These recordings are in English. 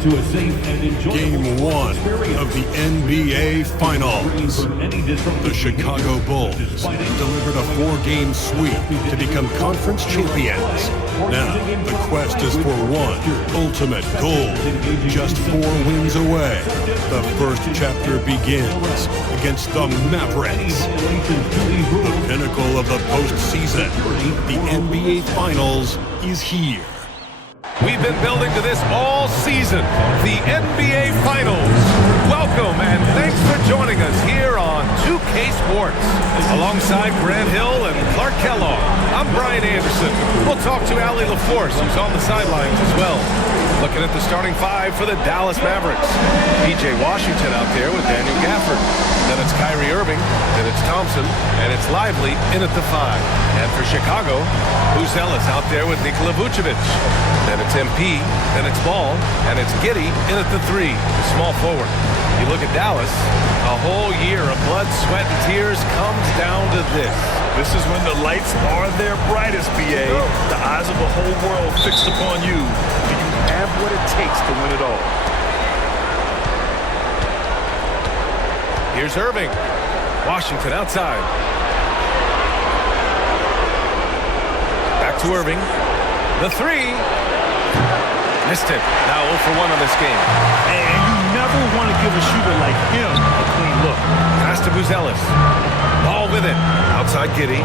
to a safe and enjoyable Game 1 of the NBA Finals. The Chicago Bulls delivered a 4-game sweep to become conference champions. Now, the quest is for one ultimate goal. Just 4 wins away. The first chapter begins against the Mavericks. The pinnacle of the postseason, the NBA Finals, is here. We've been building to this all season, the NBA Finals. Welcome and thanks for joining us here on 2K Sports. Alongside Grant Hill and Clark Kellogg, I'm Brian Anderson. We'll talk to Allie LaForce, who's on the sidelines as well. Looking at the starting 5 for the Dallas Mavericks. P.J. Washington out there with Daniel Gafford. Then it's Kyrie Irving, then it's Thompson, and it's Lively in at the 5. And for Chicago, Buzelis out there with Nikola Vucevic. Then it's MP, then it's Ball, and it's Giddey in at the 3, the small forward. You look at Dallas, a whole year of blood, sweat, and tears comes down to this. This is when the lights are their brightest, BA. The eyes of the whole world fixed upon you. Do you have what it takes to win it all? Here's Irving. Washington outside. Back to Irving. The 3. Missed it. Now 0 for 1 on this game. And you never want to give a shooter like him a clean look. Pass to Buzelis. Ball with it. Outside Giddey.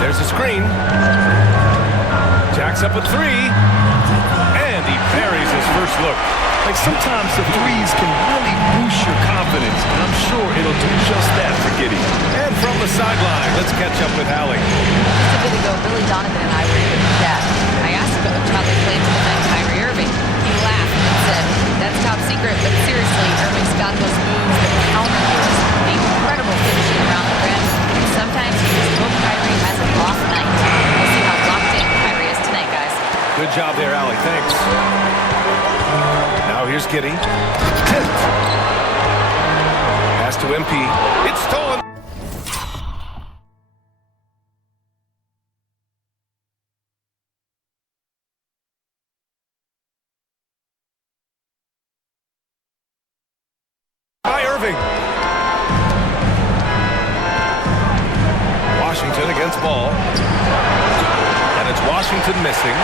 There's a screen. Jacks up a 3. And he buries his first look. Like sometimes the threes can really boost your confidence. And I'm sure it'll do just that for Giddey. And from the sideline, let's catch up with Allie. Just a bit ago, Billy Donovan and I were in the chat. I asked about how they played to defend Kyrie Irving. He laughed and said, "That's top secret, but seriously, Irving's got those moves that counter moves. The incredible finishing around the rim. And sometimes you just hope Kyrie has an off night." We'll see how locked in Kyrie is tonight, guys. Good job there, Allie. Thanks. Now here's Giddey. Tipped. Pass to MP. It's stolen. By Irving. Washington against Ball. And it's Washington missing.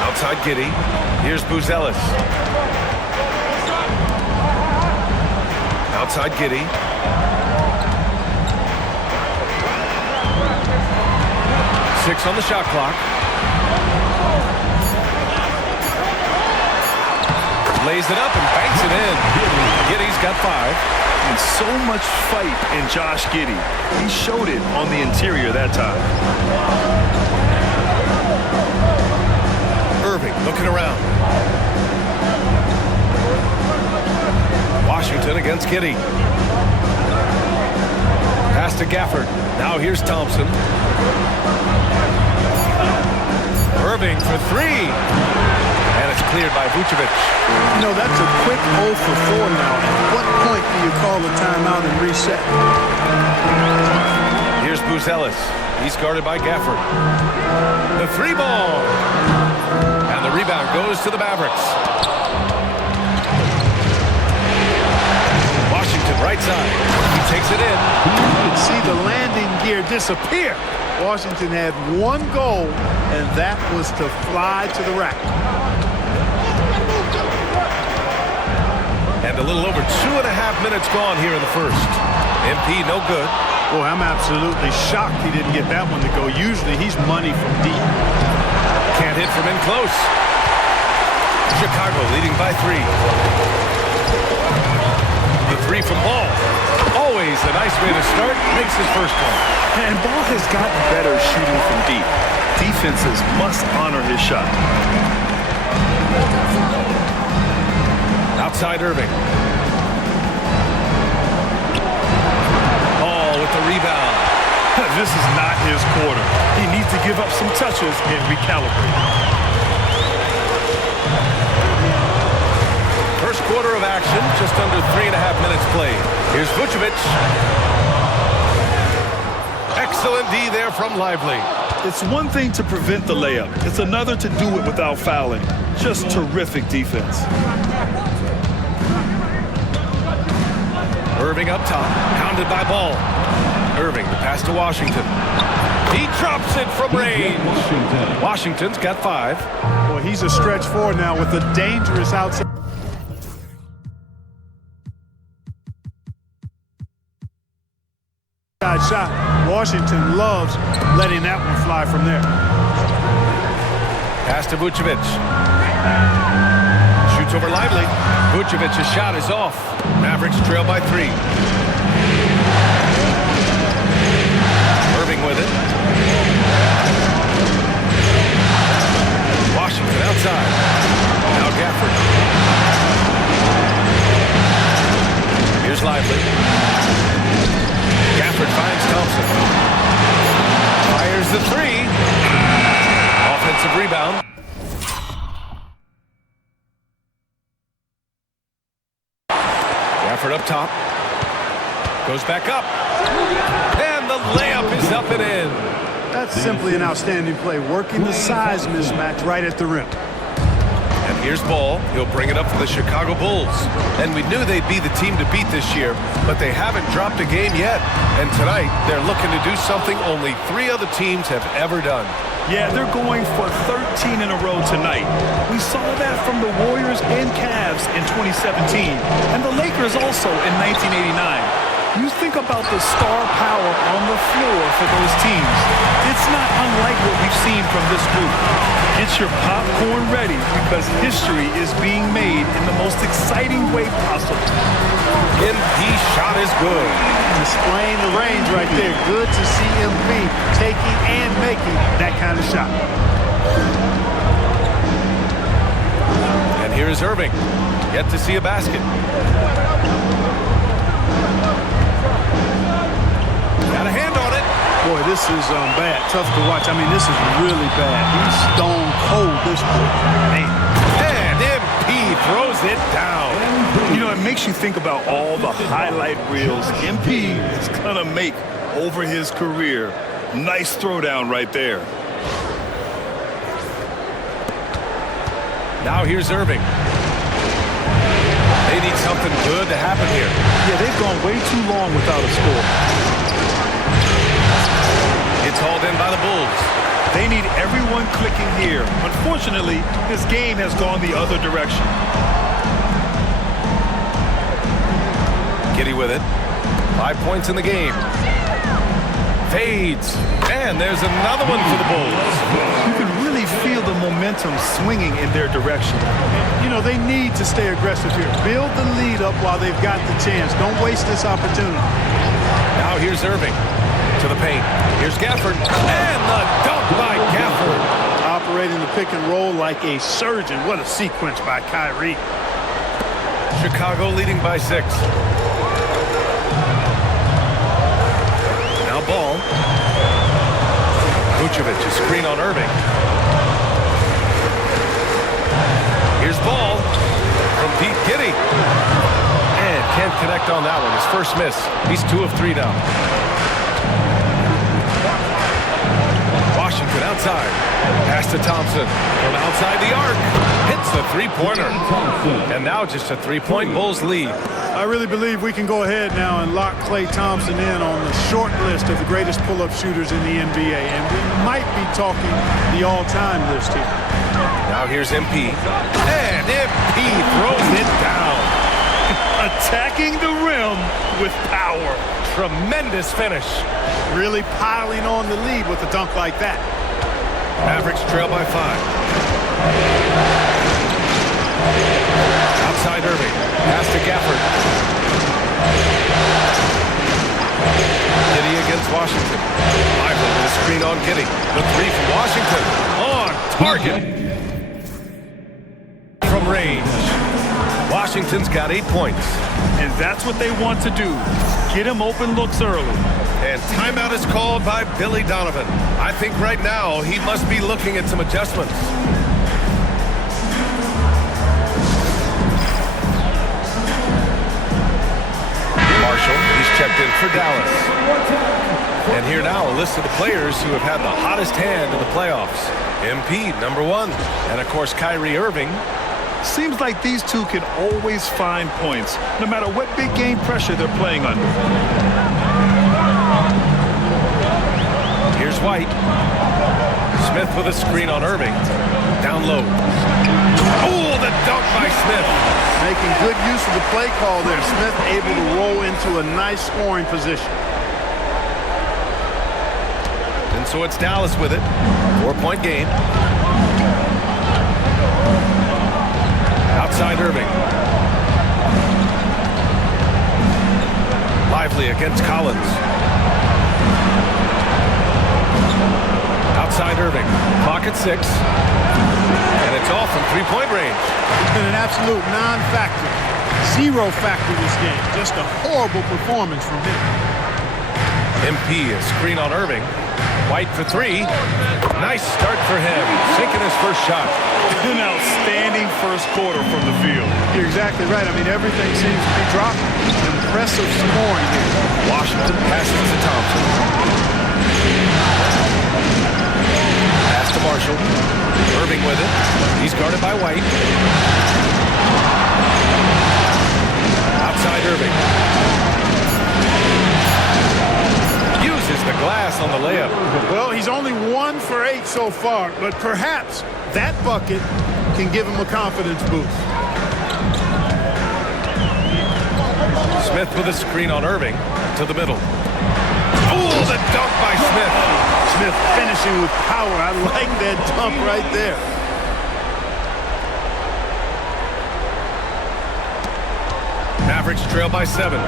Outside Giddey. Here's Buzelis. Outside Giddey. Six on the shot clock. Lays it up and banks it in. Giddey's got 5. And so much fight in Josh Giddey. He showed it on the interior that time. Irving looking around. Washington against Giddey. Pass to Gafford. Now here's Thompson. Irving for 3. And it's cleared by Vucevic. You know, that's a quick 0 for 4 now. At what point do you call the timeout and reset? Here's Buzelis. He's guarded by Gafford. The 3 ball. And the rebound goes to the Mavericks. Washington right side. He takes it in. You can see the landing gear disappear. Washington had 1 goal, and that was to fly to the rack. And a little over 2.5 minutes gone here in the first. MP no good. Boy, I'm absolutely shocked he didn't get that one to go. Usually he's money from deep. Can't hit from in close. Chicago leading by 3. The 3 from Ball. Always a nice way to start. Makes his first one. And Ball has gotten better shooting from deep. Defenses must honor his shot. Outside Irving. Ball with the rebound. This is not his quarter. He needs to give up some touches and recalibrate. First quarter of action, just under 3.5 minutes played. Here's Vucevic. Excellent D there from Lively. It's one thing to prevent the layup. It's another to do it without fouling. Just terrific defense. Irving up top, pounded by Ball. Irving, the pass to Washington. He drops it from range. Washington's got 5. Boy, he's a stretch forward now with a dangerous outside shot. Washington loves letting that one fly from there. Pass to Vucevic. Shoots over Lively. Vucevic's shot is off. Mavericks trail by 3. Irving with it. Washington outside. Now Gafford. Here's Lively. Gafford finds Thompson. Fires the 3. Offensive rebound. Gafford up top. Goes back up. And the layup is up and in. That's simply an outstanding play, working the size mismatch right at the rim. And here's Ball. He'll bring it up for the Chicago Bulls. And we knew they'd be the team to beat this year, but they haven't dropped a game yet. And tonight, they're looking to do something only 3 other teams have ever done. Yeah, they're going for 13 in a row tonight. We saw that from the Warriors and Cavs in 2017, and the Lakers also in 1989. You think about the star power on the floor for those teams. It's not unlike what we've seen from this group. Get your popcorn ready because history is being made in the most exciting way possible. MP shot is good. Displaying the range right there. Good to see MP taking and making that kind of shot. And here is Irving. Yet to see a basket. Got a hand on it. Boy, this is bad. Tough to watch. I mean, this is really bad. He's stone cold this point. Man. And MP throws it down. You know, it makes you think about all the highlight reels MP is going to make over his career. Nice throwdown right there. Now here's Irving. They need something good to happen here. Yeah, they've gone way too long without a score. It's hauled in by the Bulls. They need everyone clicking here. Unfortunately, this game has gone the other direction. Giddey with it. 5 points in the game. Fades. And there's another one for the Bulls. You can really feel the momentum swinging in their direction. You know, they need to stay aggressive here. Build the lead up while they've got the chance. Don't waste this opportunity. Now here's Irving. To the paint. Here's Gafford. And the dunk by Gafford. Operating the pick and roll like a surgeon. What a sequence by Kyrie. Chicago leading by 6. Now Ball. Vucevic, a screen on Irving. Here's Ball from Pete Giddey. And can't connect on that one. His first miss. He's 2 of 3 now. Washington outside. Pass to Thompson. From outside the arc. Hits the 3-pointer. And now just a 3-point Bulls lead. I really believe we can go ahead now and lock Klay Thompson in on the short list of the greatest pull-up shooters in the NBA. And we might be talking the all-time list here. Now here's MP. And MP throws it down. Attacking the rim with power. Tremendous finish. Really piling on the lead with a dunk like that. Mavericks trail by 5. Outside Irving. Pass to Gafford. Giddey against Washington. Lively with a screen on Giddey. The 3 from Washington. On target. From range. Washington's got 8 points. And that's what they want to do. Get him open looks early. And timeout is called by Billy Donovan. I think right now he must be looking at some adjustments. Marshall, he's checked in for Dallas. And here now, a list of the players who have had the hottest hand in the playoffs. MP, number 1. And, of course, Kyrie Irving. Seems like these two can always find points, no matter what big game pressure they're playing under. Here's White. Smith with a screen on Irving. Down low. Oh, the dunk by Smith. Making good use of the play call there. Smith able to roll into a nice scoring position. And so it's Dallas with it. 4-point game. Outside Irving. Lively against Collins. Outside Irving. Clock at 6. And it's off from 3-point range. It's been an absolute non-factor. Zero factor this game. Just a horrible performance from him. MP, a screen on Irving. White for 3. Nice start for him. Sinking his first shot. An outstanding first quarter from the field. You're exactly right. I mean, everything seems to be dropping. Impressive scoring here. Washington passes to Thompson. Pass to Marshall. Irving with it. He's guarded by White. Outside Irving. Uses the glass on the layup. Well, he's only 1 for 8 so far, but perhaps that bucket can give him a confidence boost. Smith with a screen on Irving to the middle. Oh, the dunk by Smith. Smith finishing with power. I like that dunk right there. Mavericks trail by 7.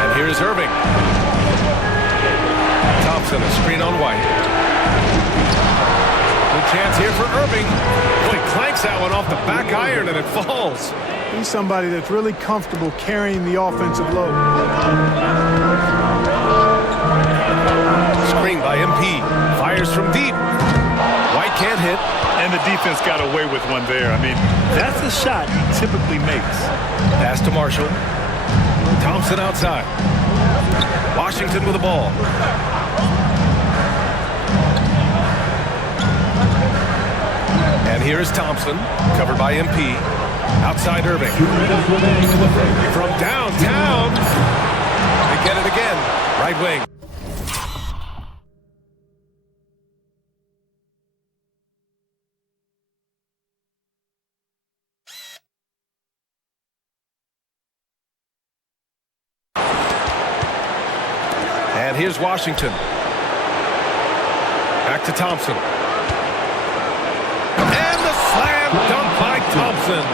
And here's Irving. Thompson, a screen on White. Good chance here for Irving. Boy, clanks that one off the back iron and it falls. He's somebody that's really comfortable carrying the offensive load. Screen by MP. Fires from deep. White can't hit. And the defense got away with one there. I mean, that's a shot he typically makes. Pass to Marshall. Thompson outside. Washington with the ball. And here is Thompson, covered by MP. Outside Irving. From downtown. They get it again. Right wing. And here's Washington. Back to Thompson. And the slam dunk by Thompson.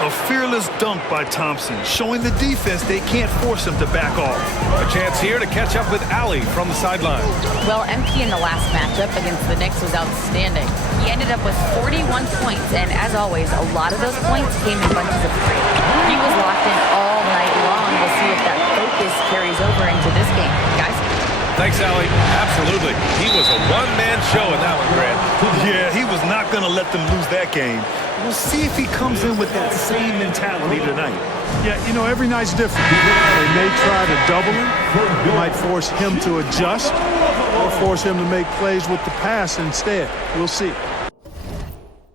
A fearless dunk by Thompson, showing the defense they can't force him to back off. A chance here to catch up with Allie from the sideline. Well, MP in the last matchup against the Knicks was outstanding. He ended up with 41 points, and as always, a lot of those points came in bunches of 3. He was locked in all night long. We'll see if that focus carries over into this game. Guys? Thanks, Allie. Absolutely. He was a one-man show in that one, Grant. Yeah, he was not going to let them lose that game. We'll see if he comes in with that same mentality tonight. Yeah, you know, every night's different. They may try to double him. It might force him to adjust or force him to make plays with the pass instead. We'll see.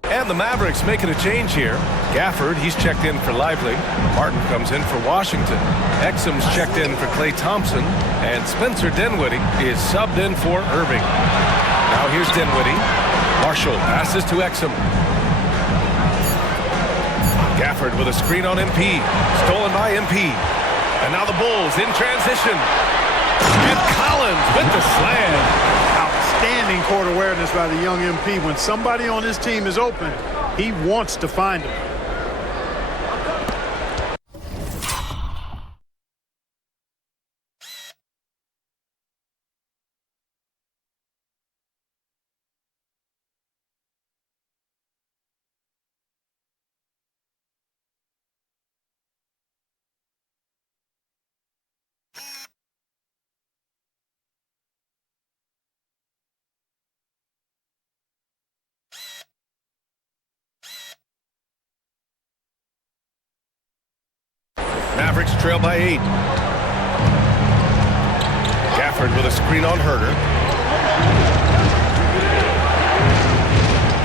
And the Mavericks making a change here. Gafford, he's checked in for Lively. Martin comes in for Washington. Exum's checked in for Klay Thompson. And Spencer Dinwiddie is subbed in for Irving. Now here's Dinwiddie. Marshall passes to Exum. Gafford with a screen on MP. Stolen by MP. And now the Bulls in transition. And Collins with the slam. Outstanding court awareness by the young MP. When somebody on his team is open, he wants to find him. Mavericks trail by 8. Gafford with a screen on Herder.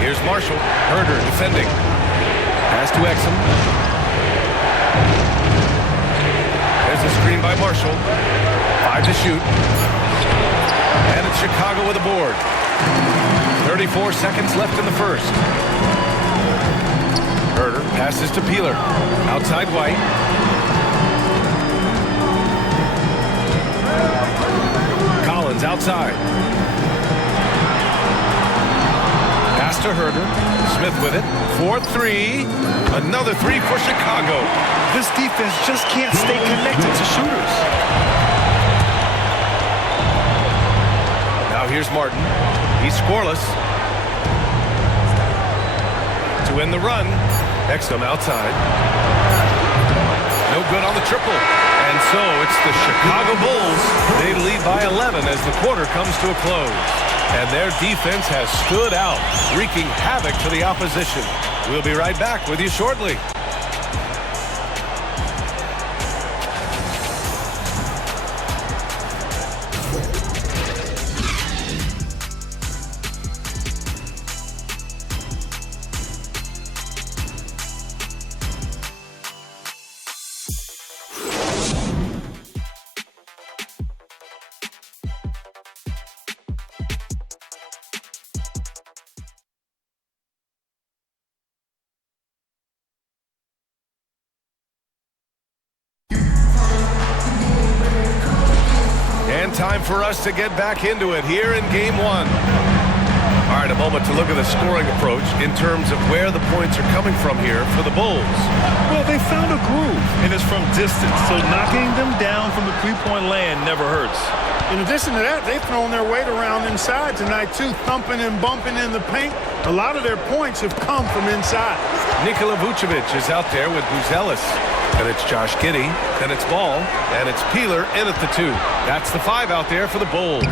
Here's Marshall. Herder defending. Pass to Exum. There's a screen by Marshall. 5 to shoot. And it's Chicago with a board. 34 seconds left in the first. Herder passes to Peeler. Outside White. Collins outside. Pass to Herder. Smith with it. 4-3. Another 3 for Chicago. This defense just can't stay connected to shooters. Now here's Martin. He's scoreless. To win the run. Exum outside. No good on the triple. And so it's the Chicago Bulls. They lead by 11 as the quarter comes to a close. And their defense has stood out, wreaking havoc to the opposition. We'll be right back with you shortly. And time for us to get back into it here in Game 1. All right, a moment to look at the scoring approach in terms of where the points are coming from here for the Bulls. Well, they found a groove, and it's from distance, so knocking them down from the three-point land never hurts. In addition to that, they've thrown their weight around inside tonight, too, thumping and bumping in the paint. A lot of their points have come from inside. Nikola Vucevic is out there with Buzelis. And it's Josh Giddey, and it's Ball, and it's Peeler in at the 2. That's the 5 out there for the Bulls.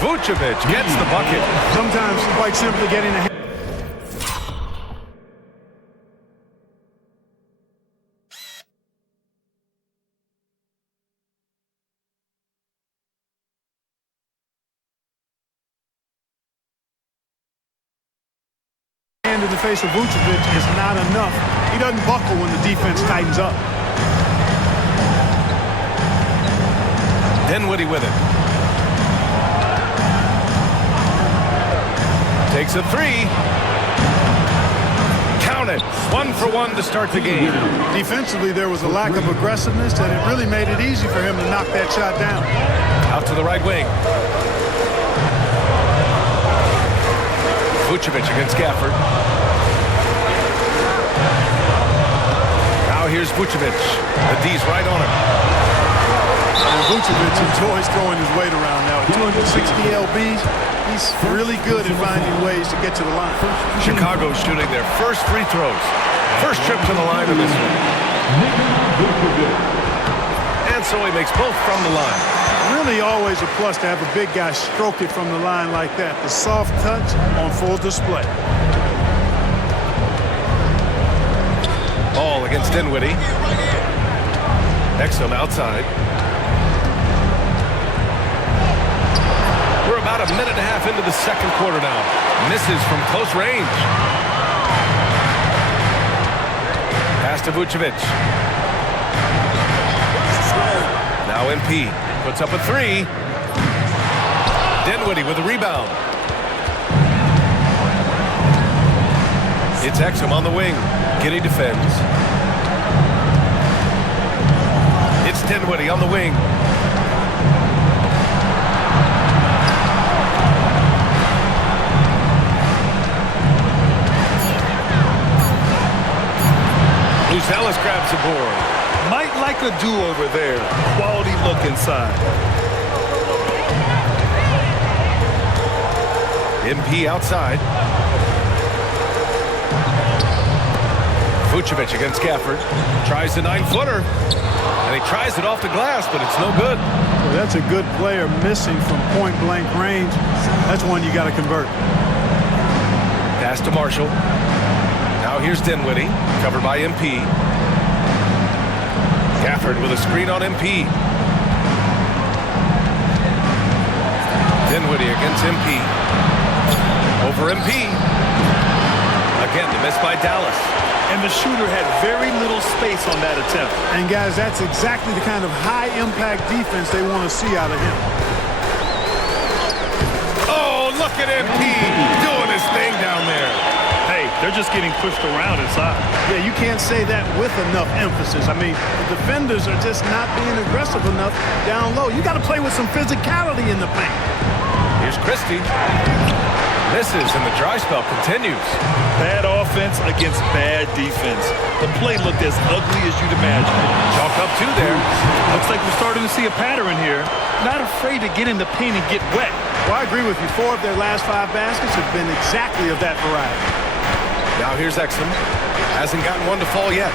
Vucevic gets the bucket. Sometimes quite simply getting ahead. In the face of Vucevic is not enough. He doesn't buckle when the defense tightens up. Dinwiddie with it. Takes a 3. Count it. 1 for 1 to start the game. Defensively, there was a lack of aggressiveness, and it really made it easy for him to knock that shot down. Out to the right wing. Vucevic against Gafford. Now here's Vucevic. The D's right on him. And Vucevic enjoys throwing his weight around now. 260 lbs. He's really good at finding ways to get to the line. Chicago shooting their first free throws. First trip to the line of this one. And so he makes both from the line. Really always a plus to have a big guy stroke it from the line like that. The soft touch on full display. Ball against Dinwiddie. Exum outside. We're about a minute and a half into the second quarter now. Misses from close range. Pass to Vucevic. Now MP. Puts up a 3. Dinwiddie with a rebound. It's Exum on the wing. Giddey defends. It's Dinwiddie on the wing. Buzelis grabs the board. Might like a do-over there. Quality look inside. MP outside. Vucevic against Gafford. Tries the 9-footer. And he tries it off the glass, but it's no good. Well, that's a good player missing from point-blank range. That's one you got to convert. Pass to Marshall. Now here's Dinwiddie, covered by MP. Gafford with a screen on MP. Dinwiddie against MP. Over MP. Again, the miss by Dallas. And the shooter had very little space on that attempt. And guys, that's exactly the kind of high-impact defense they want to see out of him. Oh, look at MP doing his thing down there. Hey, they're just getting pushed around inside. Yeah, you can't say that with enough emphasis. I mean, the defenders are just not being aggressive enough down low. You got to play with some physicality in the paint. Here's Christie. Misses, and the dry spell continues. Bad offense against bad defense. The play looked as ugly as you'd imagine. Chalk up two there. Looks like we're starting to see a pattern here. Not afraid to get in the paint and get wet. Well, I agree with you. 4 of their last 5 baskets have been exactly of that variety. Now here's Exum. Hasn't gotten one to fall yet.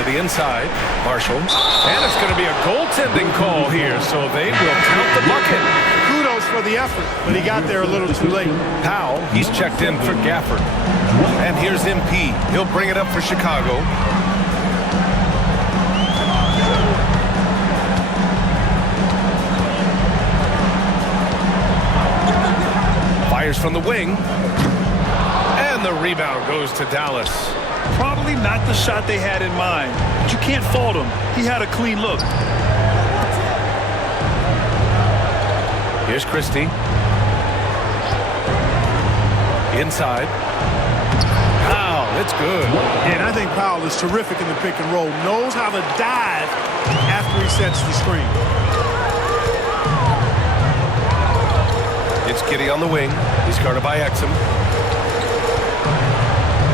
To the inside, Marshall. And it's going to be a goaltending call here, so they will count the bucket. Kudos for the effort, but he got there a little too late. Powell, he's checked in for Gafford. And here's MP. He'll bring it up for Chicago. Fires from the wing. And the rebound goes to Dallas. Probably not the shot they had in mind, but you can't fault him. He had a clean look. Here's Christie. Inside. Powell, it's good. And I think Powell is terrific in the pick and roll. Knows how to dive after he sets the screen. It's Giddey on the wing. He's guarded by Exum.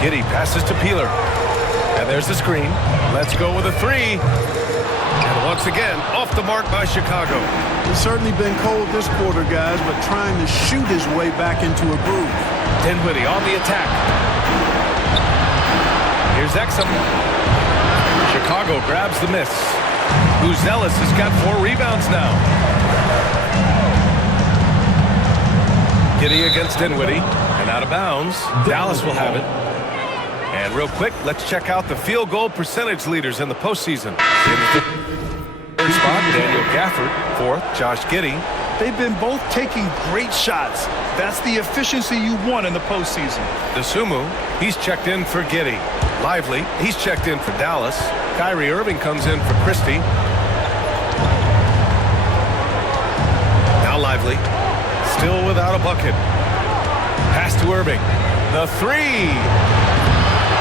Giddey passes to Peeler. And there's the screen. Let's go with a 3. And once again, off the mark by Chicago. It's certainly been cold this quarter, guys, but trying to shoot his way back into a groove. Dinwiddie on the attack. Here's Exum. Chicago grabs the miss. Buzelis has got 4 rebounds now. Giddey against Dinwiddie. And out of bounds. Dallas will have it. And real quick, let's check out the field goal percentage leaders in the postseason. In the third spot, Daniel Gafford. 4th, Josh Giddey. They've been both taking great shots. That's the efficiency you want in the postseason. DeSumo, he's checked in for Giddey. Lively, he's checked in for Dallas. Kyrie Irving comes in for Christie. Now Lively, still without a bucket. Pass to Irving. The 3.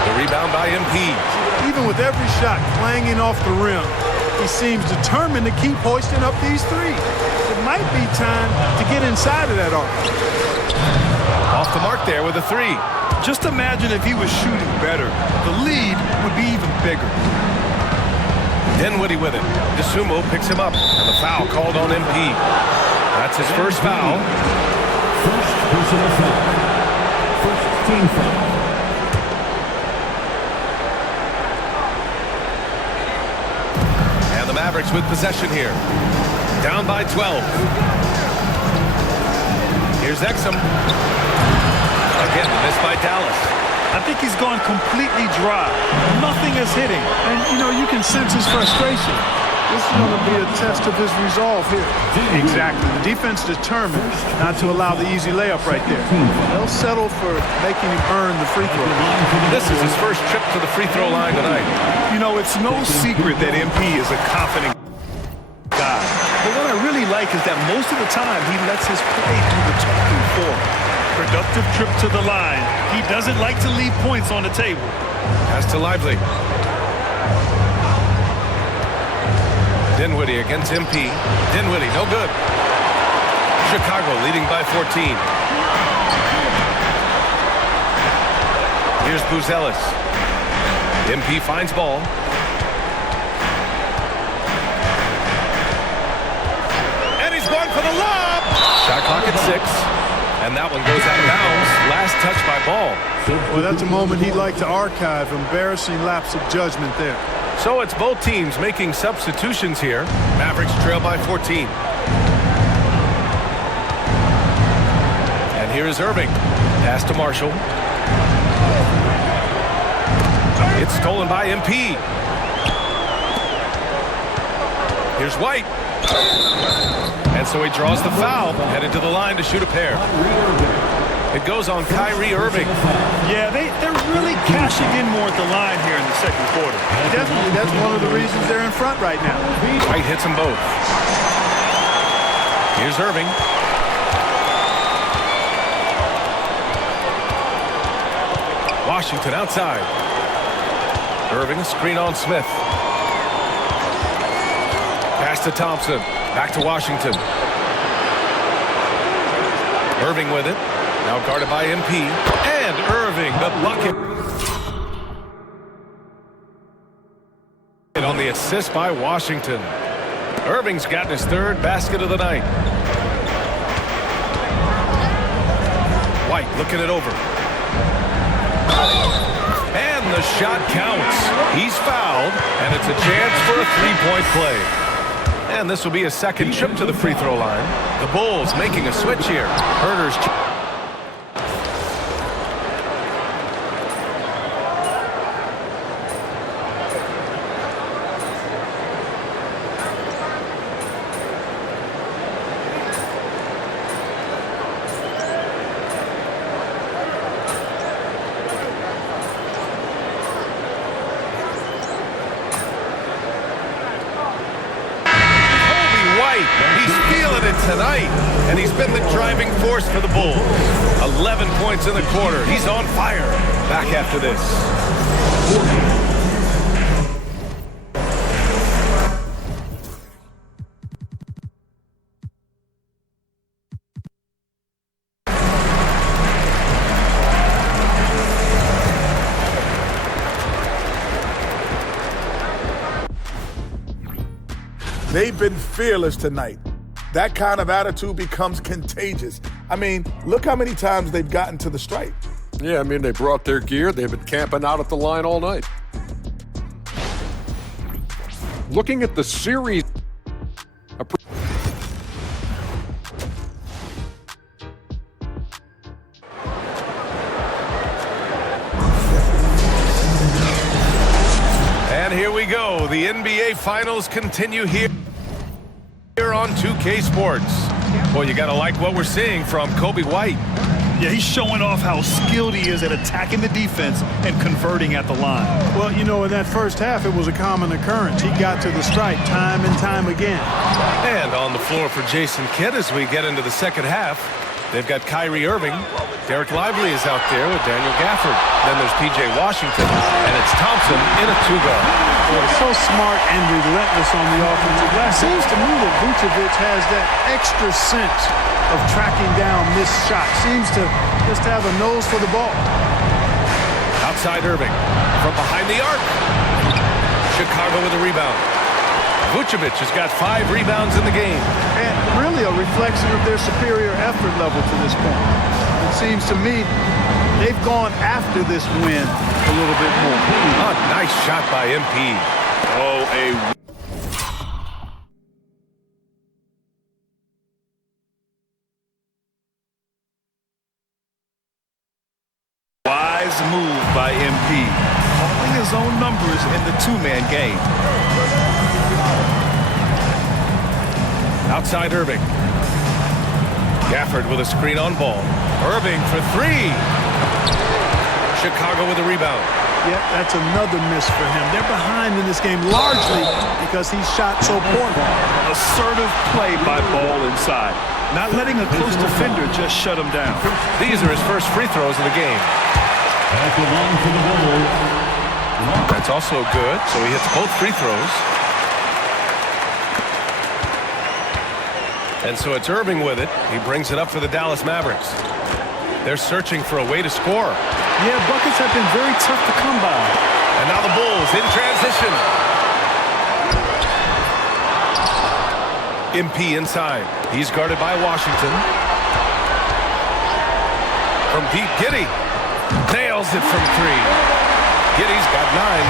The rebound by MP. Even with every shot clanging off the rim, he seems determined to keep hoisting up these 3s. It might be time to get inside of that arc. Off the mark there with a 3. Just imagine if he was shooting better. The lead would be even bigger. Dinwiddie with it. DeSumo picks him up. And the foul called on MP. That's his first foul. First personal foul. First team foul. And the Mavericks with possession here. Down by 12. Here's Exum. Again, the miss by Dallas. I think he's gone completely dry. Nothing is hitting. And, you know, you can sense his frustration. This is going to be a test of his resolve here. Exactly. The defense determined not to allow the easy layup right there. They'll settle for making him earn the free throw. This is his first trip to the free throw line tonight. You know, it's no secret that MP is a confident guy. But what I really like is that most of the time he lets his play do the talking for him. Productive trip to the line. He doesn't like to leave points on the table. Pass to Lively. Dinwiddie against MP. Dinwiddie, no good. Chicago leading by 14. Here's Buzelis. MP finds ball. And he's going for the lob. Shot clock at 6. And that one goes out of bounds. Last touch by Ball. Well, that's a moment he'd like to archive. Embarrassing lapse of judgment there. So it's both teams making substitutions here. Mavericks trail by 14. And here is Irving. Pass to Marshall. It's stolen by MP. Here's White. And so he draws the foul, headed to the line to shoot a pair. It goes on Kyrie Irving. Yeah, they're really cashing in more at the line here in the second quarter. Definitely, that's one of the reasons they're in front right now. White hits them both. Here's Irving. Washington outside. Irving, screen on Smith. Pass to Thompson. Back to Washington. Irving with it. Now guarded by MP. And Irving, the bucket. On the assist by Washington. Irving's gotten his third basket of the night. White looking it over. And the shot counts. He's fouled, and it's a chance for a three-point play. And this will be a second trip to the free throw line. The Bulls making a switch here. Herter's. He's feeling it tonight, and he's been the driving force for the Bulls. 11 points in the quarter. He's on fire. Back after this. They've been fearless tonight. That kind of attitude becomes contagious. I mean, look how many times they've gotten to the stripe. Yeah, I mean, they brought their gear. They've been camping out at the line all night. Looking at the series. And here we go. The NBA Finals continue here on 2K Sports. Well, you got to like what we're seeing from Coby White. Yeah, he's showing off how skilled he is at attacking the defense and converting at the line. Well, you know, in that first half, it was a common occurrence. He got to the stripe time and time again. And on the floor for Jason Kidd as we get into the second half, they've got Kyrie Irving. Derek Lively is out there with Daniel Gafford. Then there's P.J. Washington, and it's Thompson in a two-guard. Well, so smart and relentless on the offensive glass. Seems to me that Vucevic has that extra sense of tracking down missed shots. Seems to just have a nose for the ball. Outside Irving. From behind the arc. Chicago with a rebound. Vucevic has got 5 rebounds in the game. And really a reflection of their superior effort level to this point. It seems to me they've gone after this win a little bit more. A nice shot by MP. Oh, a wise move by MP. Calling his own numbers in the two-man game. Outside Irving. Gafford with a screen on ball. Irving for 3. Chicago with a rebound. Yeah, that's another miss for him. They're behind in this game largely because he shot so poorly. Assertive play by Ball inside. Not letting a close defender just shut him down. These are his first free throws of the game. At the line for the Bulls. That's also good, so he hits both free throws. And so it's Irving with it. He brings it up for the Dallas Mavericks. They're searching for a way to score. Yeah, buckets have been very tough to come by. And now the Bulls in transition. MP inside. He's guarded by Washington. From deep, Giddey nails it from 3. Giddey's got 9.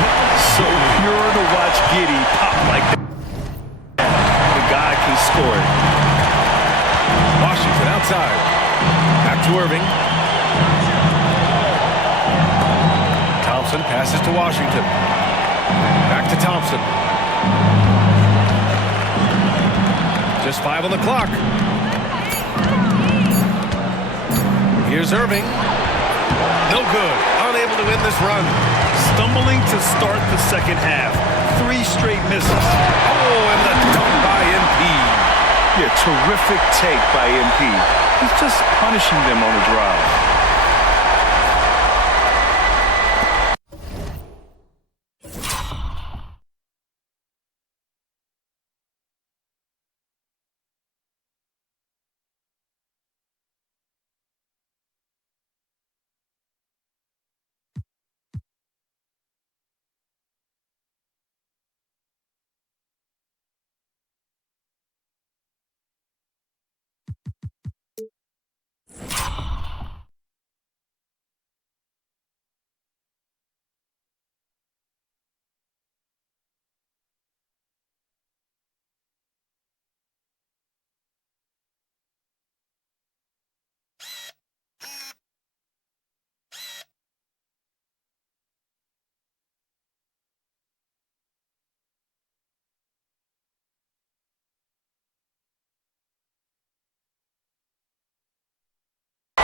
So pure to watch Giddey pop like that. The guy can score it. Washington outside. Back to Irving. Thompson passes to Washington. Back to Thompson. Just 5 on the clock. Here's Irving. No good. Unable to win this run. Stumbling to start the second half. 3 straight misses. Oh, and the dunk by MP. Yeah, terrific take by MP. He's just punishing them on the drive.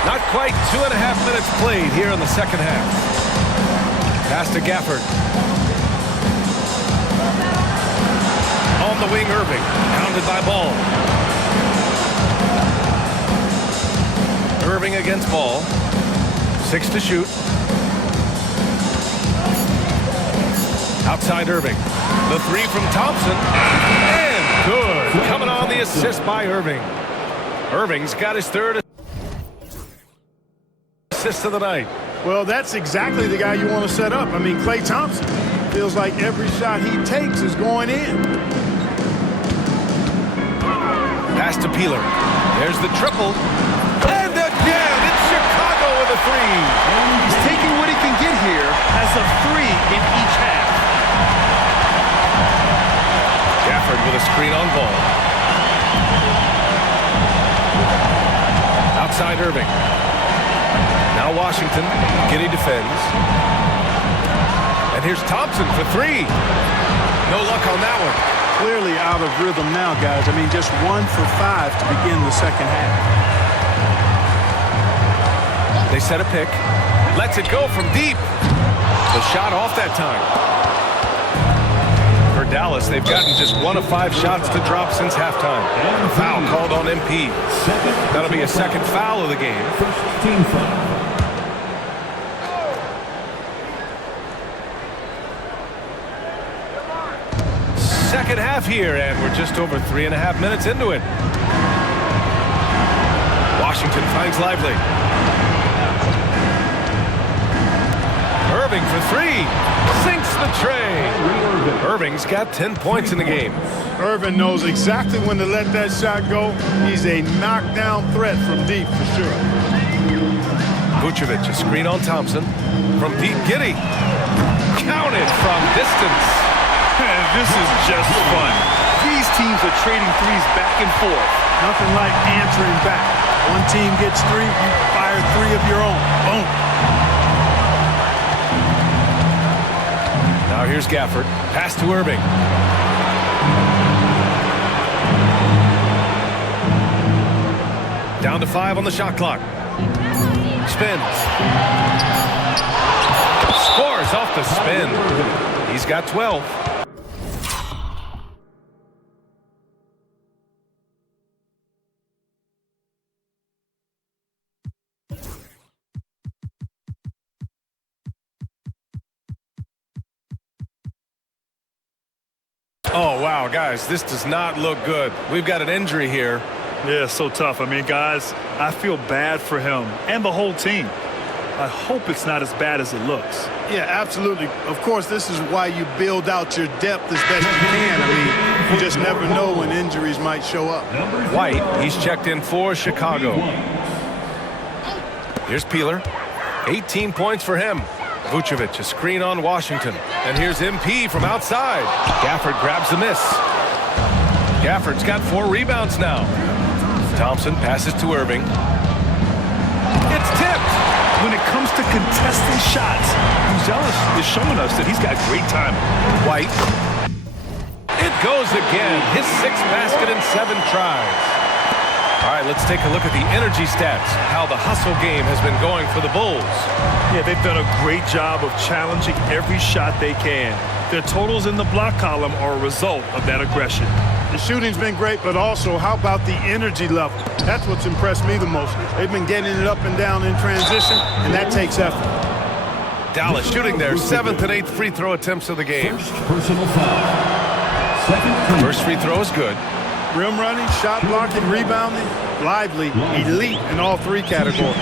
Not quite 2.5 minutes played here in the second half. Pass to Gafford. On the wing, Irving. Pounded by Ball. Irving against Ball. 6 to shoot. Outside Irving. The 3 from Thompson. And good. Coming on the assist by Irving. Irving's got his 3rd assist of the night. Well, that's exactly the guy you want to set up. I mean, Klay Thompson feels like every shot he takes is going in. Pass to Peeler. There's the triple. And again, it's Chicago with a 3. He's taking what he can get here as a 3 in each half. Gafford with a screen on Ball. Outside Irving. Now Washington. Giddey defends. And here's Thompson for 3. No luck on that one. Clearly out of rhythm now, guys. I mean, just 1 for 5 to begin the second half. They set a pick. Lets it go from deep. The shot off that time. For Dallas, they've gotten just 1 of 5 shots to drop since halftime. A foul called on MP. That'll be a second foul of the game. First team foul. Second half here, and we're just over 3.5 minutes into it. Washington finds Lively. Irving for 3. Sinks the tray. Irving's got 10 points in the game. Irving knows exactly when to let that shot go. He's a knockdown threat from deep for sure. Vucevic, a screen on Thompson. From deep, Giddey. Counted from distance. This is just fun. These teams are trading threes back and forth. Nothing like answering back. One team gets 3, you fire 3 of your own. Boom. Now here's Gafford. Pass to Irving. Down to 5 on the shot clock. Spins. Scores off the spin. He's got 12. Oh, wow, guys, this does not look good. We've got an injury here. Yeah, so tough. I mean, guys, I feel bad for him and the whole team. I hope it's not as bad as it looks. Yeah, absolutely. Of course, this is why you build out your depth as best you can. I mean, you just never know when injuries might show up. White, he's checked in for Chicago. Here's Peeler. 18 points for him. Vucevic, a screen on Washington. And here's MP from outside. Gafford grabs the miss. Gafford's got 4 rebounds now. Thompson passes to Irving. It's tipped. When it comes to contesting shots, Uzelis is showing us that he's got great timing. White. It goes again. His 6th basket in 7 tries. All right, let's take a look at the energy stats, how the hustle game has been going for the Bulls. Yeah, they've done a great job of challenging every shot they can. Their totals in the block column are a result of that aggression. The shooting's been great, but also how about the energy level? That's what's impressed me the most. They've been getting it up and down in transition, and that takes effort. Dallas shooting their 7th and 8th free throw attempts of the game. First personal foul. Second First free throw is good. Rim running, shot blocking, rebounding, lively, elite in all 3 categories.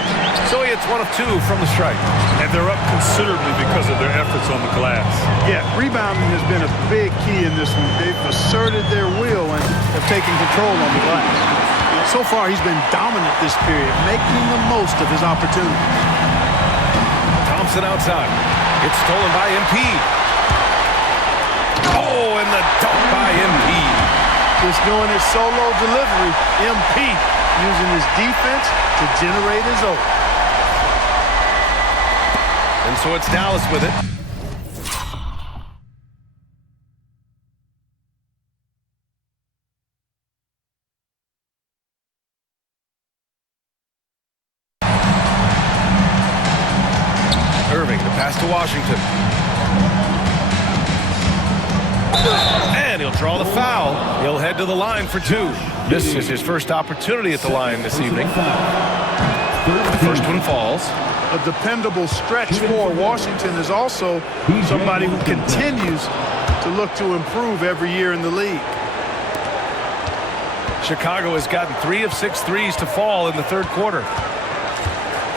So he hits 1 of 2 from the stripe. And they're up considerably because of their efforts on the glass. Yeah, rebounding has been a big key in this one. They've asserted their will and have taken control on the glass. So far, he's been dominant this period, making the most of his opportunity. Thompson outside. It's stolen by MP. Oh, and the dunk by MP. Just doing his solo delivery, MP using his defense to generate his own. And so it's Dallas with it. Irving, the pass to Washington. And he'll draw the foul. He'll head to the line for 2. This is his first opportunity at the line this evening. The first one falls. A dependable stretch for Washington is also somebody who continues to look to improve every year in the league. Chicago has gotten 3 of 6 threes to fall in the 3rd quarter.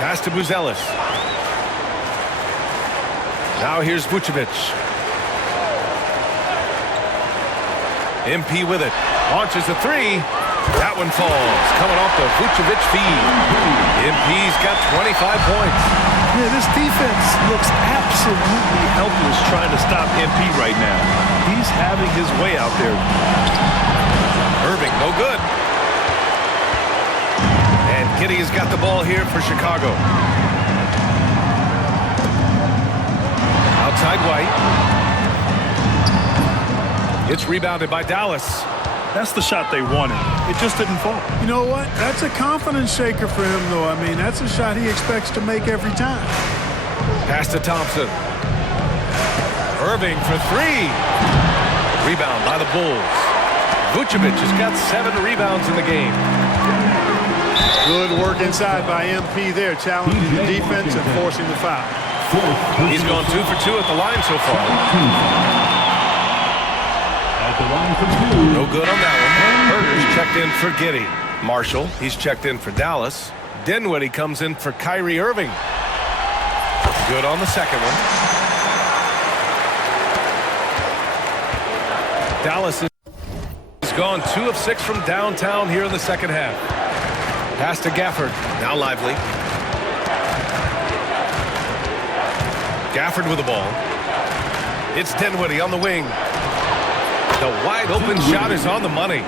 Pass to Buzelis. Now here's Vucevic. MP with it. Launches a 3. That one falls. Coming off the Vucevic feed. MP's got 25 points. Yeah, this defense looks absolutely helpless trying to stop MP right now. He's having his way out there. Irving, no good. And Giddey has got the ball here for Chicago. Outside White. It's rebounded by Dallas. That's the shot they wanted. It just didn't fall. You know what? That's a confidence shaker for him, though. I mean, that's a shot he expects to make every time. Pass to Thompson. Irving for 3. Rebound by the Bulls. Vucevic has got 7 rebounds in the game. Good work inside by MP there, challenging the defense and forcing the foul. He's gone 2 for 2 at the line so far. At the line for 2. No good on that one. Herder's checked in for Giddey. Marshall, he's checked in for Dallas. Dinwiddie comes in for Kyrie Irving. Good on the second one. Dallas has gone 2 of 6 from downtown here in the second half. Pass to Gafford. Now Lively. Gafford with the ball. It's Dinwiddie on the wing. The wide open shot is on the money.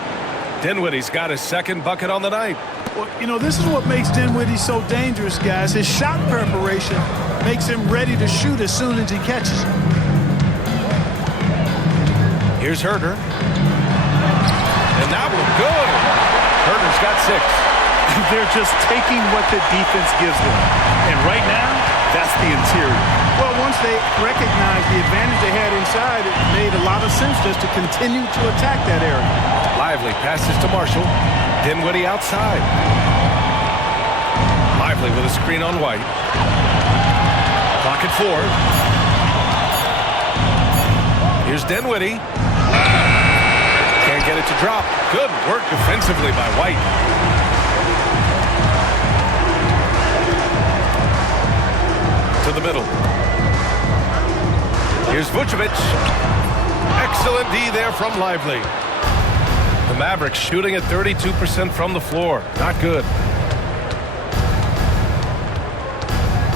Dinwiddie's got his 2nd bucket on the night. Well, you know, this is what makes Dinwiddie so dangerous, guys. His shot preparation makes him ready to shoot as soon as he catches it. Here's Herder. And that one good. Herder's got 6. They're just taking what the defense gives them. And right now, that's the interior. Well, once they recognized the advantage they had inside, it made a lot of sense just to continue to attack that area. Lively passes to Marshall. Dinwiddie outside. Lively with a screen on White. Pocket 4. Here's Dinwiddie. Can't get it to drop. Good work defensively by White. To the middle. Here's Vucevic. Excellent D there from Lively. The Mavericks shooting at 32% from the floor. Not good.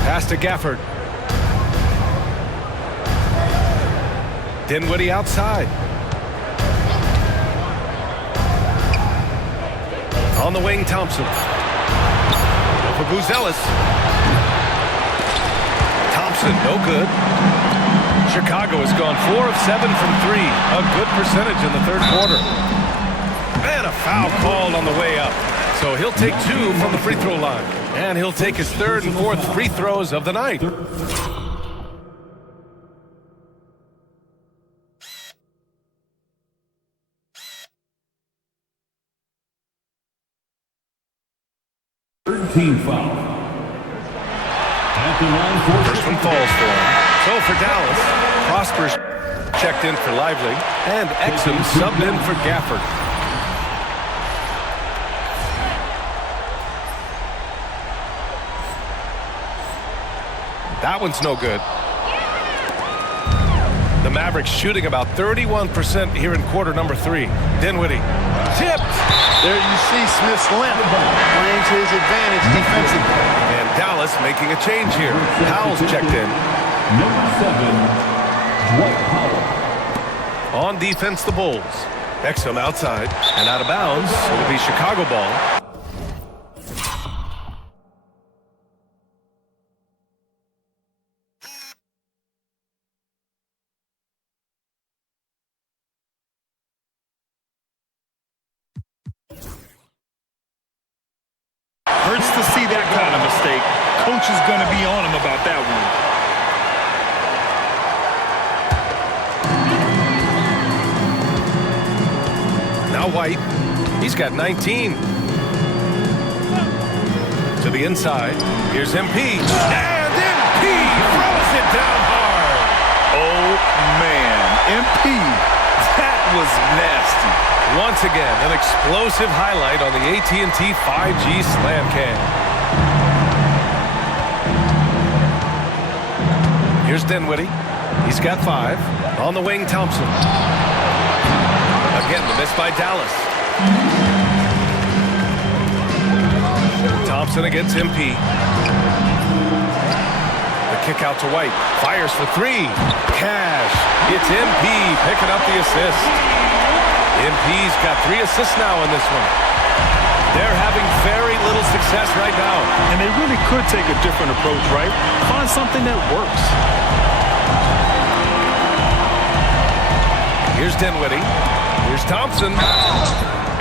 Pass to Gafford. Dinwiddie outside. On the wing, Thompson. For Buzelis. Thompson, no good. Chicago has gone 4 of 7 from 3. A good percentage in the third quarter. And a foul called on the way up. So he'll take 2 from the free throw line. And he'll take his third and fourth free throws of the night. Third team foul. At the line for First one falls for him. So for Dallas, Prosper's checked in for Lively, and Exum subbed in for Gafford. That one's no good. The Mavericks shooting about 31% here in quarter number 3. Dinwiddie tipped. There you see Smith's limp playing to his advantage defensively. And Dallas making a change here. Powell's checked in. number 7, Dwight Powell. On defense, the Bulls. Exum outside and out of bounds. It'll be Chicago ball. Hurts to see that kind of mistake. Coach is going to be on him about that one. Now White. He's got 19. To the inside. Here's MP. And MP throws it down hard. Oh, man. MP. That was nasty. Once again, an explosive highlight on the AT&T 5G Slam Cam. Here's Dinwiddie. He's got 5. On the wing, Thompson. Again, the miss by Dallas. Thompson against MP. The kick out to White. Fires for 3. Cash. It's MP picking up the assist. MP's got 3 assists now in this one. They're having very little success right now. And they really could take a different approach, right? Find something that works. Here's Dinwiddie. Here's Thompson.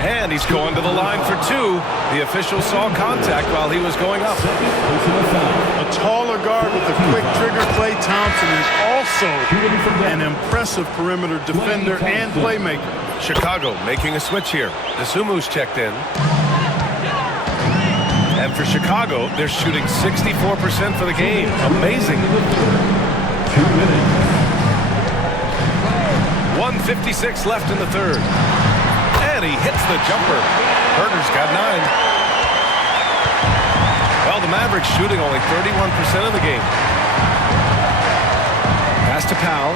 And he's going to the line for 2. The official saw contact while he was going up. A taller guard with a quick trigger, Klay Thompson, is also an impressive perimeter defender and playmaker. Chicago making a switch here. Desumu's checked in. And for Chicago, they're shooting 64% for the game. Amazing. 2 minutes. 1:56 left in the third. And he hits the jumper. Herter's got 9. Well, the Mavericks shooting only 31% of the game. Pass to Powell.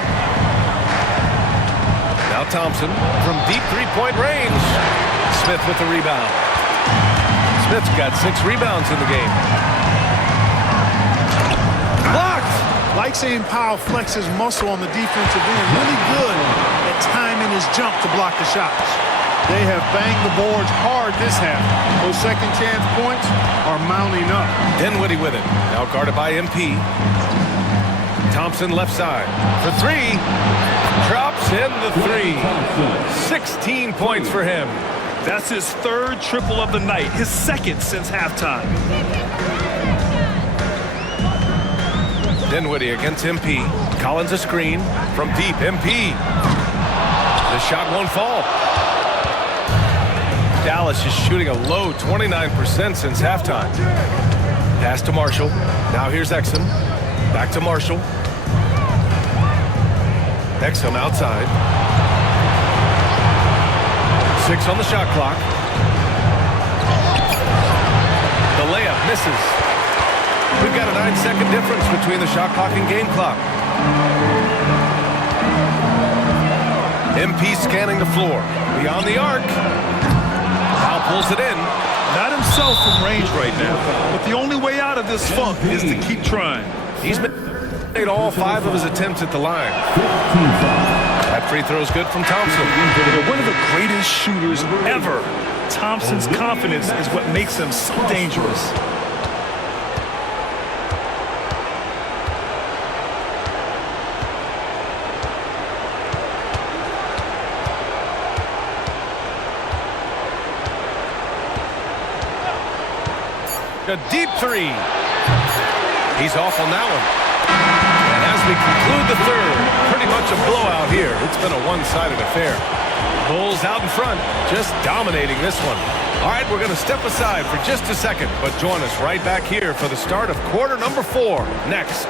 Now Thompson from deep three-point range. Smith with the rebound. Smith's got 6 rebounds in the game. Blocked! Like seeing Powell flex his muscle on the defensive end. Really good at timing his jump to block the shots. They have banged the boards hard this half. Those second chance points are mounting up. Dinwiddie with it. Now guarded by MP. Thompson left side for 3. Drops in the 3. 16 points for him. That's his 3rd triple of the night. His 2nd since halftime. Dinwiddie against MP. Collins a screen from deep. MP. The shot won't fall. Dallas is shooting a low 29% since halftime. Pass to Marshall. Now here's Exum. Back to Marshall. Exum outside. 6 on the shot clock. The layup misses. We've got a 9-second difference between the shot clock and game clock. MP scanning the floor. Beyond the arc. Now pulls it in. Not himself from range right now. But the only way out of this funk is to keep trying. He's made all 5 of his attempts at the line. That free throw is good from Thompson. They're one of the greatest shooters ever. Thompson's confidence is what makes him so dangerous. a deep three. He's off on that one. And as we conclude the third, pretty much a blowout here. It's been a one-sided affair. Bulls out in front, just dominating this one. All right, we're going to step aside for just a second, but join us right back here for the start of quarter number 4 next.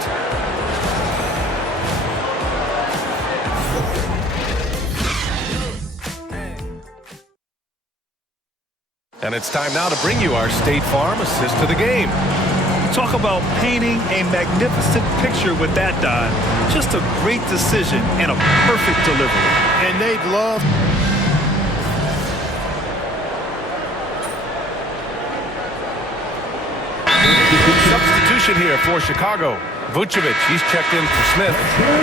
And it's time now to bring you our State Farm assist to the game. Talk about painting a magnificent picture with that dive. Just a great decision and a perfect delivery. And they'd love... Substitution here for Chicago. Vucevic, he's checked in for Smith.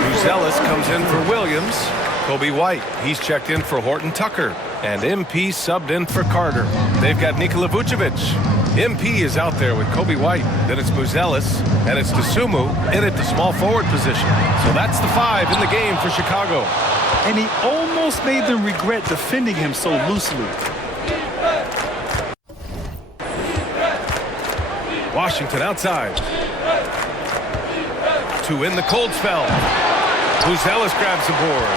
Buzelis comes in for Williams. Kobe White, he's checked in for Horton Tucker. And MP subbed in for Carter. They've got Nikola Vucevic. MP is out there with Kobe White. Then it's Buzelis, and it's Dosunmu in at the small forward position. So that's the 5 in the game for Chicago. And he almost made them regret defending him so loosely. Washington outside. To win the cold spell. Buzelis grabs the board.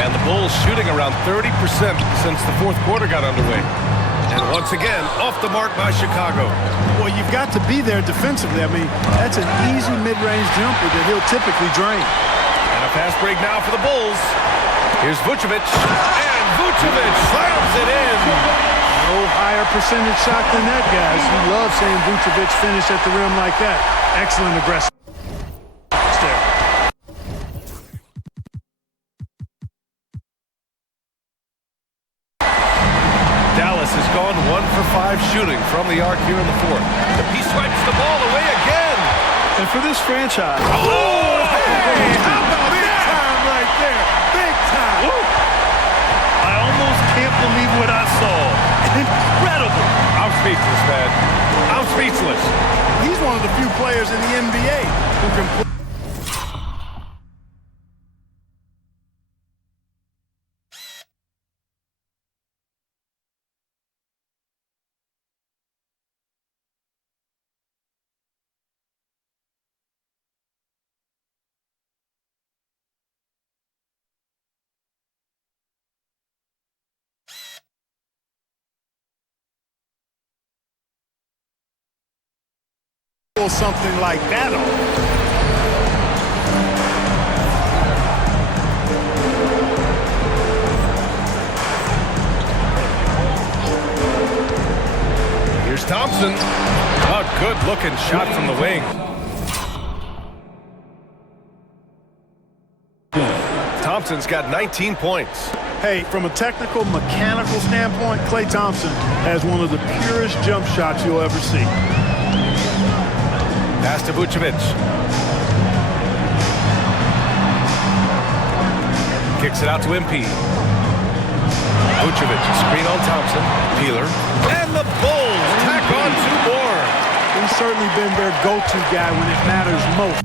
And the Bulls shooting around 30% since the fourth quarter got underway. And once again, off the mark by Chicago. Well, you've got to be there defensively. I mean, that's an easy mid-range jumper that he'll typically drain. And a fast break now for the Bulls. Here's Vucevic. And Vucevic slams it in. No higher percentage shot than that, guys. You love seeing Vucevic finish at the rim like that. Excellent aggressive. Dallas has gone 1 for 5 shooting from the arc here in the fourth. He swipes the ball away again. And for this franchise... Oh, hey, how about big that? time right there. Big time. Woo! I almost can't believe what I saw. Incredible. I'm speechless, man. I'm speechless. He's one of the few players in the NBA who can play. Something like that on. Here's Thompson. A good-looking shot from the wing. Thompson's got 19 points. Hey, from a technical, mechanical standpoint, Klay Thompson has one of the purest jump shots you'll ever see. Pass to Vucevic. Kicks it out to MP. Vucevic, screen on Thompson. Peeler. And the Bulls tack on 2 more. He's certainly been their go-to guy when it matters most.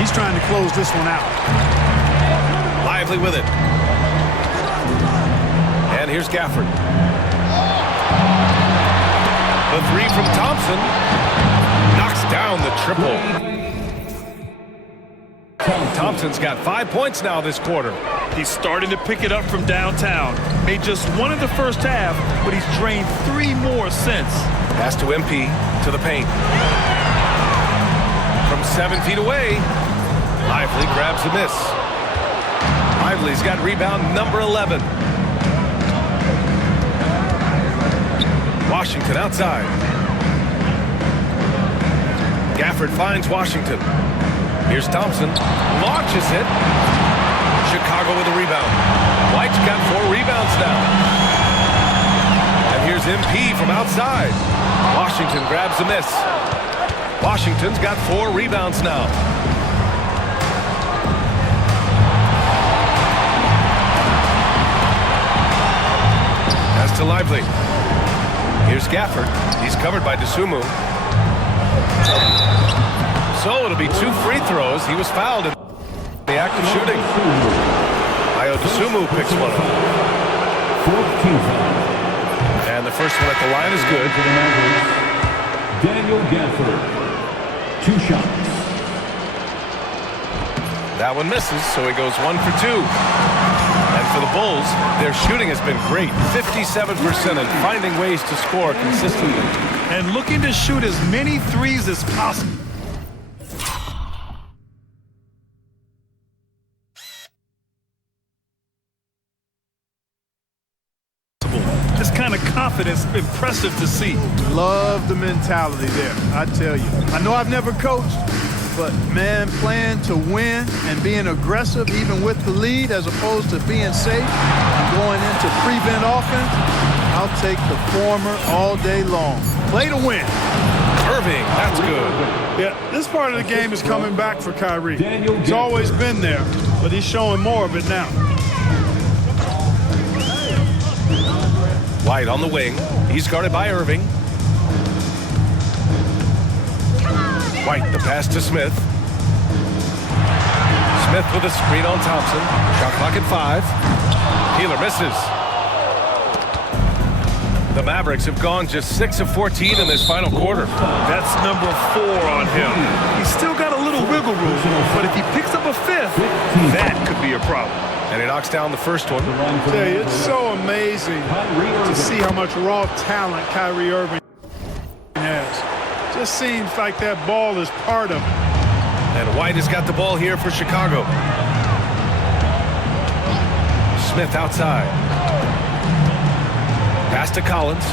He's trying to close this one out. Lively with it. And here's Gafford. The 3 from Thompson knocks down the triple. Thompson's got 5 points now this quarter. He's starting to pick it up from downtown. Made just 1 in the first half, but he's drained 3 more since. Pass to MP to the paint. From 7 feet away, Lively grabs the miss. Lively's got rebound number 11. Washington outside. Gafford finds Washington. Here's Thompson. Launches it. Chicago with a rebound. White's got 4 rebounds now. And here's MP from outside. Washington grabs the miss. Washington's got 4 rebounds now. Pass to Lively. Here's Gafford. He's covered by Dosunmu. So it'll be 2 free throws. He was fouled in the act of shooting. Ayo Dosunmu picks one up. Fourth team foul. And the first one at the line is good. Daniel Gafford. 2 shots. That one misses, so he goes 1 for 2. And for the Bulls, their shooting has been great. 57% and finding ways to score consistently. And looking to shoot as many threes as possible. This kind of confidence, impressive to see. Love the mentality there, I tell you. I know I've never coached, but man, playing to win and being aggressive even with the lead as opposed to being safe and going into prevent offense, I'll take the former all day long. Play to win. Irving, that's good. Yeah, this part of the game is coming back for Kyrie. He's always been there, but he's showing more of it now. White on the wing. He's guarded by Irving. White, the pass to Smith. Smith with a screen on Thompson. Shot clock at 5. Peeler misses. The Mavericks have gone just 6 of 14 in this final quarter. That's number 4 on him. He's still got a little wiggle room, but if he picks up a 5th, that could be a problem. And he knocks down the first one. I tell you, it's so amazing to see how much raw talent Kyrie Irving has. Just seems like that ball is part of it. And White has got the ball here for Chicago. Smith outside. Pass to Collins.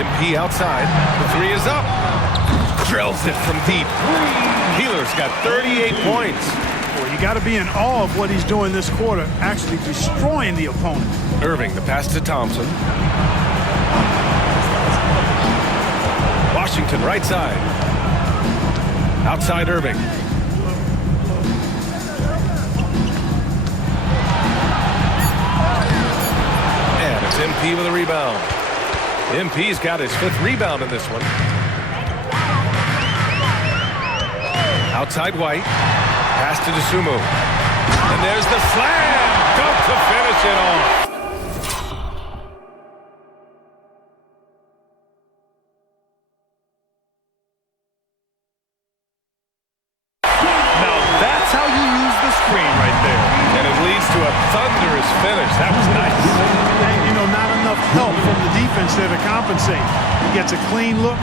MP outside. The 3 is up. Drills it from deep. Peeler's got 38 points. You got to be in awe of what he's doing this quarter, actually destroying the opponent. Irving, the pass to Thompson. Washington, right side. Outside Irving. And it's MP with a rebound. MP's got his 5th rebound in this one. Outside White. Pass to Dosunmu. And there's the slam. Dunk to finish it off. Now that's how you use the screen right there. And it leads to a thunderous finish. That was nice. And, you know, not enough help from the defense there to compensate. He gets a clean look,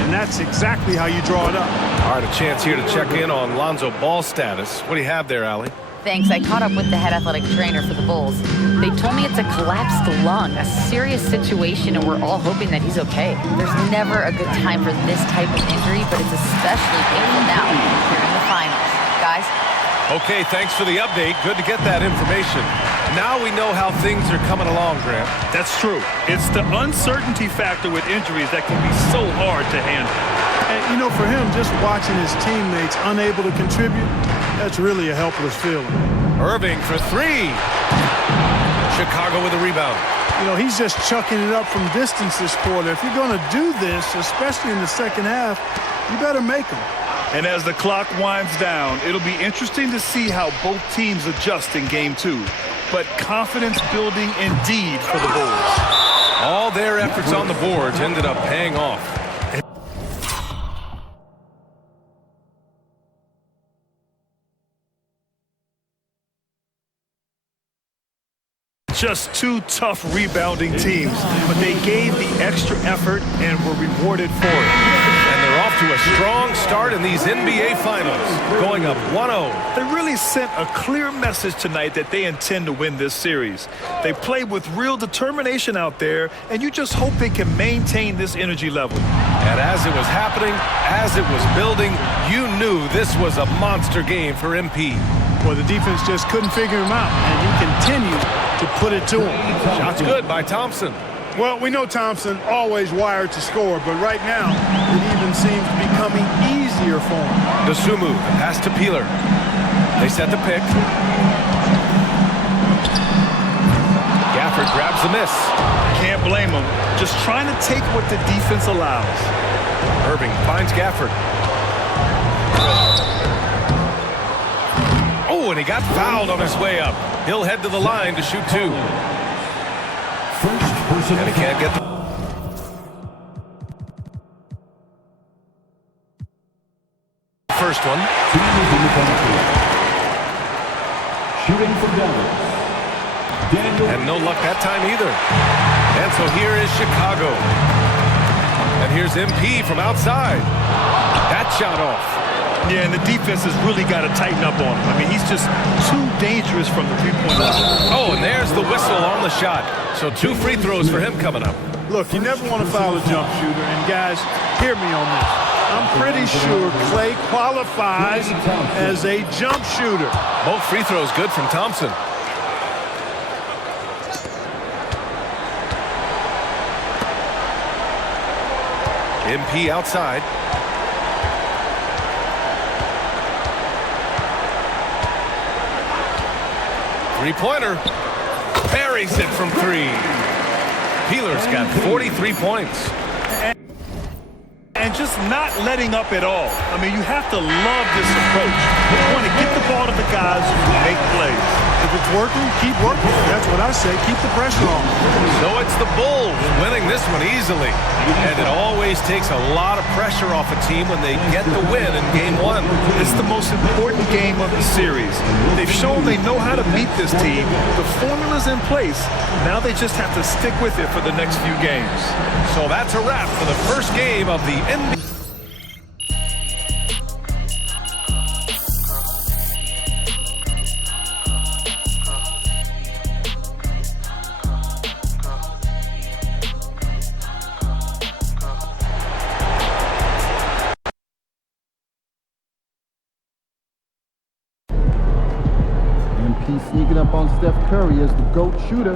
and that's exactly how you draw it up. All right, a chance here to check in on Lonzo Ball status. What do you have there, Allie? Thanks. I caught up with the head athletic trainer for the Bulls. They told me it's a collapsed lung, a serious situation, and we're all hoping that he's okay. There's never a good time for this type of injury, but it's especially painful now here in the finals. Guys? Okay, thanks for the update. Good to get that information. Now we know how things are coming along, Grant. That's true. It's the uncertainty factor with injuries that can be so hard to handle. And, you know, for him, just watching his teammates unable to contribute, that's really a helpless feeling. Irving for 3. Chicago with a rebound. You know, he's just chucking it up from distance this quarter. If you're going to do this, especially in the second half, you better make them. And as the clock winds down, it'll be interesting to see how both teams adjust in Game 2. But confidence building indeed for the Bulls. All their efforts on the boards ended up paying off. Just 2 tough rebounding teams, but they gave the extra effort and were rewarded for it. And they're off to a strong start in these NBA Finals, going up 1-0. They really sent a clear message tonight that they intend to win this series. They played with real determination out there, and you just hope they can maintain this energy level. And as it was happening, as it was building, you knew this was a monster game for MP. Well, the defense just couldn't figure him out, and he continued to put it to him. Shots good by Thompson. Well, we know Thompson always wired to score, but right now it even seems becoming easier for him. Dosunmu, pass to Peeler. They set the pick. Gafford grabs the miss. Can't blame him. Just trying to take what the defense allows. Irving finds Gafford. and he got fouled on his way up. He'll head to the line to shoot 2. First person And he can't get the... First one. Team is in the penalty. Shooting from Dallas. Daniel. And no luck that time either. And so here is Chicago. And here's MP from outside. That shot off. Yeah, and the defense has really got to tighten up on him. I mean, he's just too dangerous from the three-point line. Oh, and there's the whistle on the shot. So 2 free throws for him coming up. Look, you never want to foul a jump shooter. And guys, hear me on this. I'm pretty sure Clay qualifies as a jump shooter. Both free throws good from Thompson. MP outside. Three-pointer. Buries it from 3. Peeler's got 43 points. And just not letting up at all. I mean, you have to love this approach. You want to get the ball to the guys who make plays. If it's working, keep working. That's what I say. Keep the pressure on. So it's the Bulls winning this one easily. And it always takes a lot of pressure off a team when they get the win in Game 1. It's the most important game of the series. They've shown they know how to beat this team. The formula's in place. Now they just have to stick with it for the next few games. So that's a wrap for the first game of the NBA. MP sneaking up on Steph Curry as the GOAT shooter.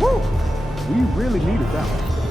Woo! We really needed that one.